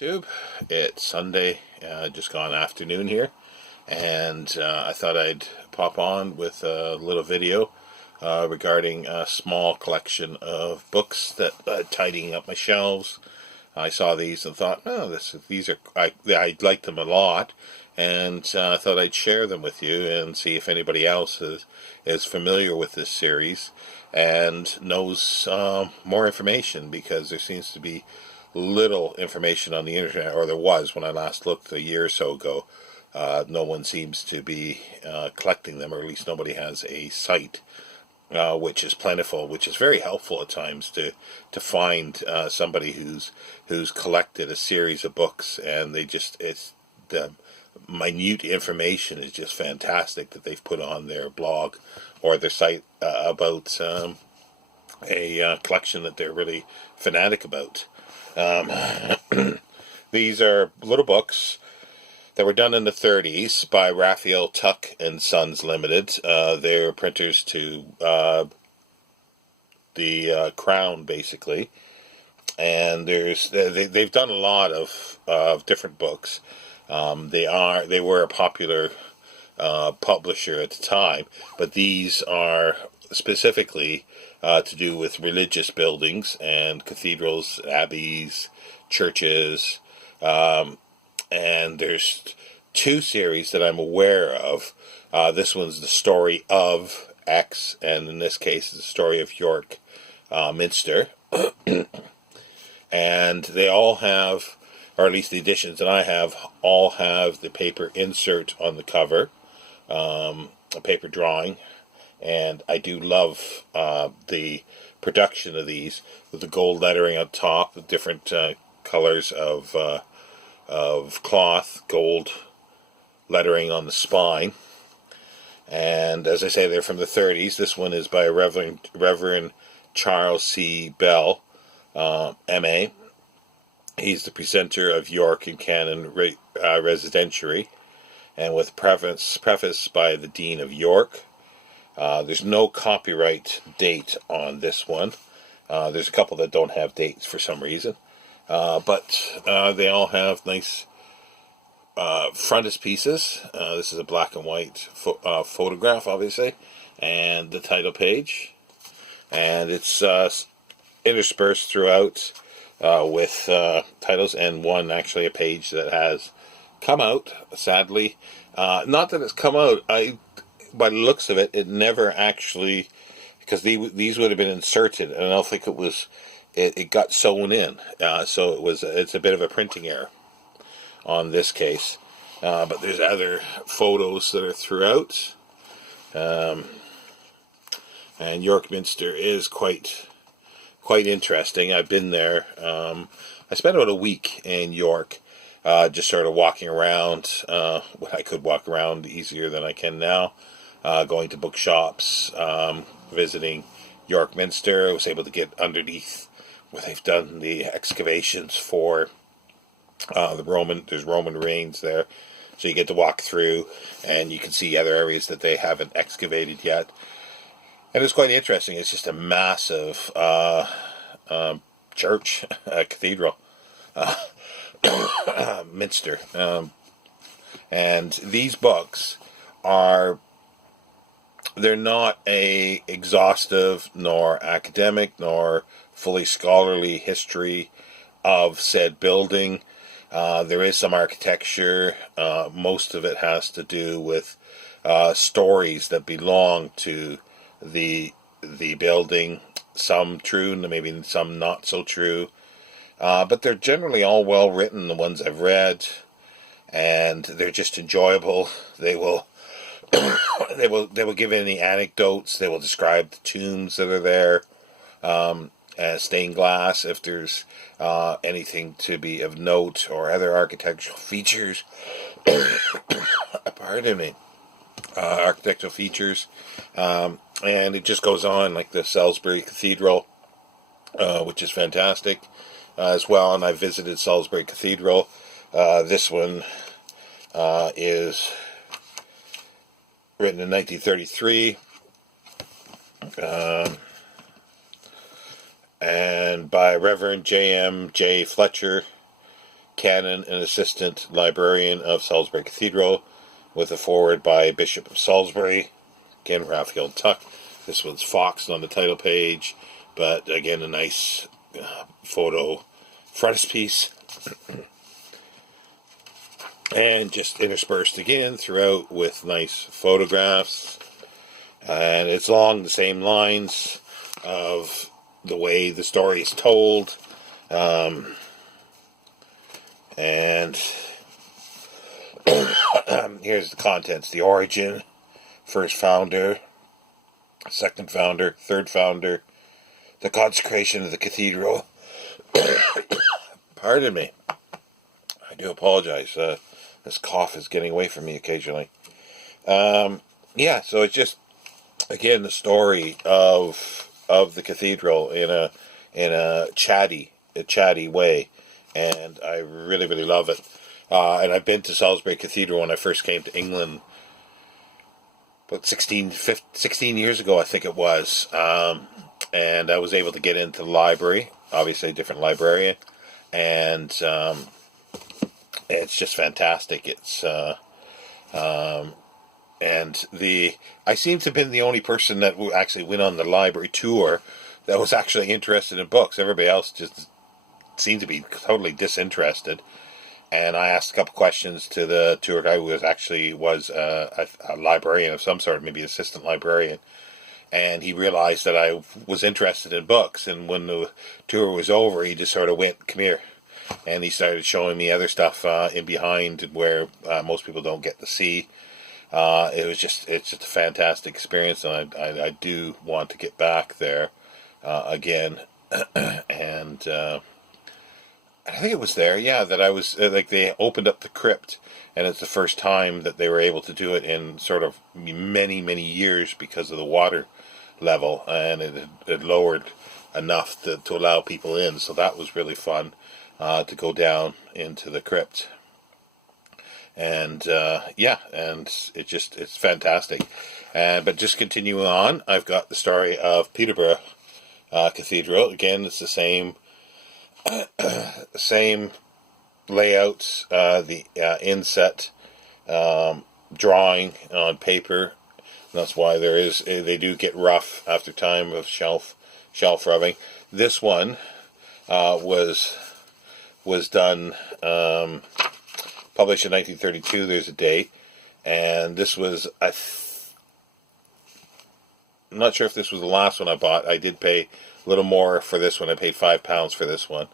YouTube. It's Sunday, just gone afternoon here, and I thought I'd pop on with a little video regarding a small collection of books that tidying up my shelves. I saw these and thought, oh, these are I like them a lot, and I thought I'd share them with you and see if anybody else is familiar with this series and knows more information, because there seems to be little information on the internet, or there was when I last looked a year or so ago. No one seems to be collecting them, or at least nobody has a site which is plentiful, which is very helpful at times to find somebody who's collected a series of books, and it's the minute information is just fantastic that they've put on their blog or their site about a collection that they're really fanatic about. These are little books that were done in the 30s by Raphael Tuck and Sons Limited. They're printers to the Crown, basically, and they've done a lot of different books. They were a popular publisher at the time, but these are specifically to do with religious buildings and cathedrals, abbeys, churches, and there's two series that I'm aware of. This one's the story of X, and in this case, it's the story of York Minster. And they all have, or at least the editions that I have, all have the paper insert on the cover, a paper drawing. And I do love the production of these, with the gold lettering on top, the different colors of cloth, gold lettering on the spine. And as I say, they're from the 30s. This one is by Reverend Charles C. Bell, M.A. He's the presenter of York and Canon Residentiary, and with preface by the Dean of York. There's no copyright date on this one. There's a couple that don't have dates for some reason. But they all have nice frontispieces. This is a black and white photograph, obviously, and the title page. And it's interspersed throughout with titles, and one, actually, a page that has come out, sadly. Not that it's come out, by the looks of it, it never actually, because these would have been inserted, and I don't think it got sewn in, so it's a bit of a printing error on this case. But there's other photos that are throughout, and York Minster is quite interesting. I've been there. I spent about a week in York, just sort of walking around. When I could walk around easier than I can now. Going to bookshops, visiting York Minster. I was able to get underneath where they've done the excavations for there's Roman remains there. So you get to walk through, and you can see other areas that they haven't excavated yet. And it's quite interesting. It's just a massive church, cathedral, Minster. And these books they're not a exhaustive nor academic nor fully scholarly history of said building. There is some architecture. Most of it has to do with stories that belong to the building. Some true, maybe some not so true. But they're generally all well written, the ones I've read, and they're just enjoyable. They will they will give any anecdotes. They will describe the tombs that are there, stained glass, if there's anything to be of note, or other architectural features. Pardon me. Architectural features, and it just goes on, like the Salisbury Cathedral, which is fantastic as well. And I visited Salisbury Cathedral. This one is written in 1933, and by Reverend J.M.J. Fletcher, Canon and Assistant Librarian of Salisbury Cathedral, with a foreword by Bishop of Salisbury. Again, Raphael Tuck. This one's foxed on the title page, but again, a nice photo frontispiece. And just interspersed again throughout with nice photographs. And it's along the same lines of the way the story is told. And here's the contents: the origin, first founder, second founder, third founder, the consecration of the cathedral. Pardon me. I do apologize. This cough is getting away from me occasionally. So it's just, again, the story of the cathedral in a chatty way, and I really, really love it. And I've been to Salisbury Cathedral when I first came to England, about 16 years ago, I think it was. And I was able to get into the library, obviously a different librarian, and it's just fantastic. It's I seem to have been the only person that actually went on the library tour that was actually interested in books. Everybody else just seemed to be totally disinterested. And I asked a couple questions to the tour guy, who was a librarian of some sort, maybe assistant librarian. And he realized that I was interested in books. And when the tour was over, he just sort of went, "Come here." And he started showing me other stuff in behind where most people don't get to see. It's just a fantastic experience, and I do want to get back there again. And I think it was there, that I was, they opened up the crypt, and it's the first time that they were able to do it in sort of many, many years because of the water level, and it lowered enough to allow people in, so that was really fun to go down into the crypt. And and it's fantastic. But just continuing on, I've got the story of Peterborough Cathedral. Again, it's the same layouts, the inset drawing on paper. That's why they do get rough after time of shelf rubbing. This one was done, published in 1932. There's a date, and this was I'm not sure if this was the last one I bought. I did pay a little more for this one. I paid £5 for this one,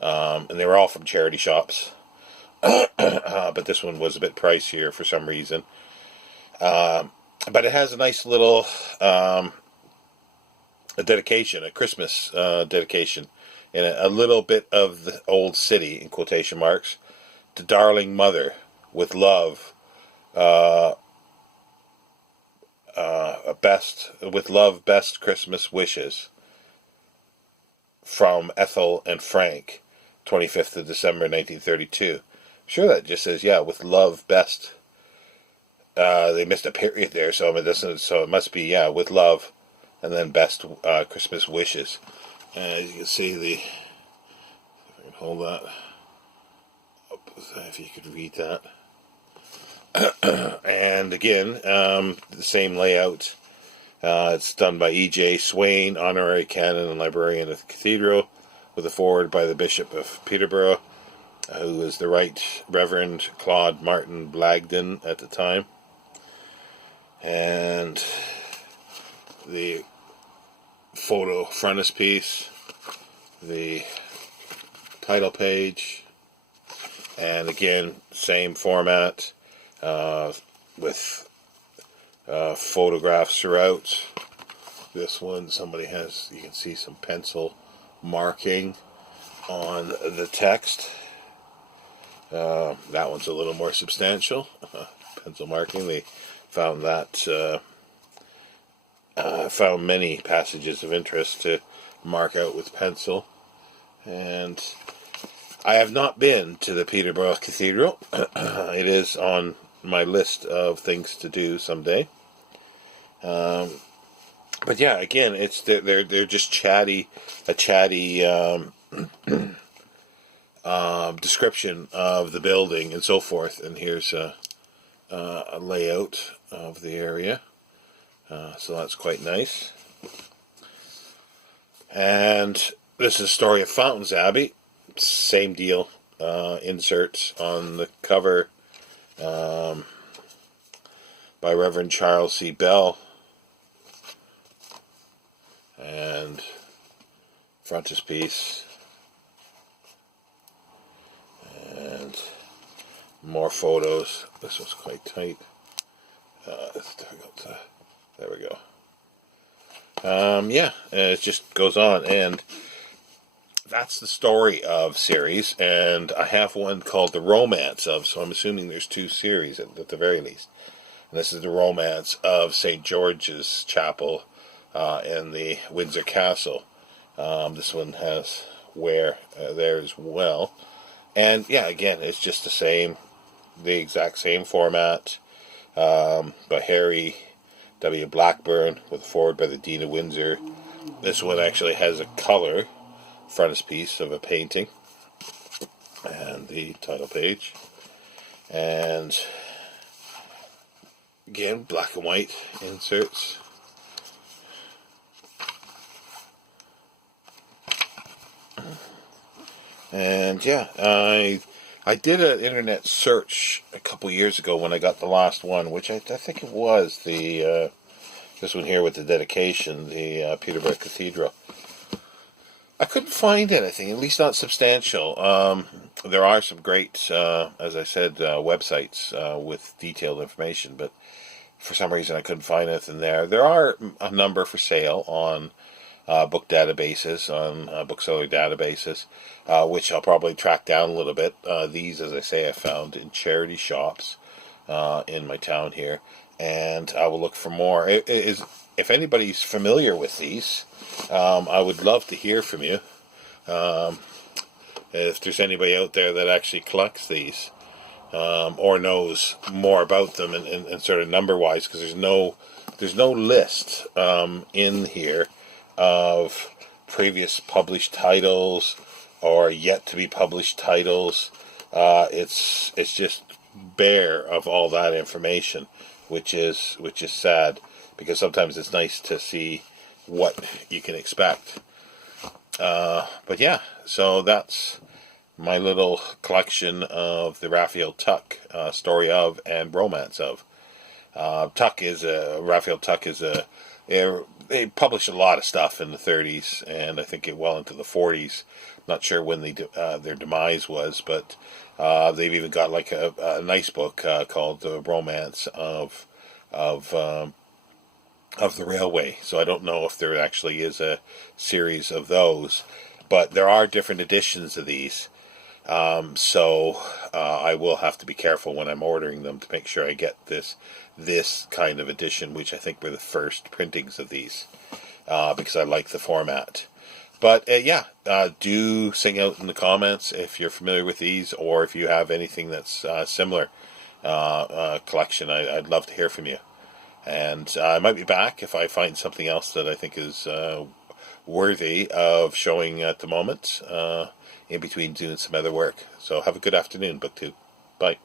and they were all from charity shops. But this one was a bit pricier for some reason. But it has a nice little a dedication, a Christmas dedication, in a little bit of the old city, in quotation marks, to Darling Mother, with love, best Christmas wishes, from Ethel and Frank, 25th of December 1932. I'm sure that just says, with love, best. They missed a period there, so it must be, with love, and then best Christmas wishes. As you can see, if I can hold that up, if you could read that. And again, the same layout. It's done by E.J. Swain, Honorary Canon and Librarian of the Cathedral, with a foreword by the Bishop of Peterborough, who was the Right Reverend Claude Martin Blagden at the time. And the photo frontispiece, the title page, and again, same format, with photographs throughout. This one, you can see some pencil marking on the text. That one's a little more substantial. Pencil marking, they found that, found many passages of interest to mark out with pencil. And I have not been to the Peterborough Cathedral. It is on my list of things to do someday. But again, they're just a chatty description of the building and so forth. And here's a layout of the area. So that's quite nice. And this is a story of Fountains Abbey. Same deal. Inserts on the cover by Reverend Charles C. Bell. And frontispiece. And more photos. This was quite tight. There we go. Yeah, it just goes on, and that's the story of series, and I have one called The Romance of, so I'm assuming there's 2 series at the very least. And this is the romance of St. George's Chapel and the Windsor Castle. This one has where there as well. And yeah, again, it's just the exact same format, by Harry W. Blackburn, with a foreword by the Dean of Windsor. This one actually has a color frontispiece of a painting, and the title page. And again, black and white inserts. And yeah, I did an internet search a couple years ago when I got the last one, which I think it was the this one here with the dedication, the Peterborough Cathedral. I couldn't find anything, at least not substantial. There are some great, as I said, websites with detailed information, but for some reason I couldn't find anything there. There are a number for sale on book databases, on bookseller databases, which I'll probably track down a little bit. These, as I say, I found in charity shops in my town here, and I will look for more. If anybody's familiar with these, I would love to hear from you. If there's anybody out there that actually collects these, or knows more about them and sort of number-wise, because there's no list in here of previous published titles or yet to be published titles. It's just bare of all that information, which is sad, because sometimes it's nice to see what you can expect. But yeah, so that's my little collection of the Raphael Tuck story of and romance of. Raphael Tuck is they published a lot of stuff in the 30s, and I think well into the 40s. Not sure when their demise was, but they've even got like a nice book called The Romance of the Railway. So I don't know if there actually is a series of those, but there are different editions of these. So I will have to be careful when I'm ordering them to make sure I get this kind of edition, which I think were the first printings of these, because I like the format. But do sing out in the comments if you're familiar with these, or if you have anything that's similar collection. I'd love to hear from you. And I might be back if I find something else that I think is worthy of showing at the moment, in between doing some other work. So have a good afternoon, BookTube. Bye.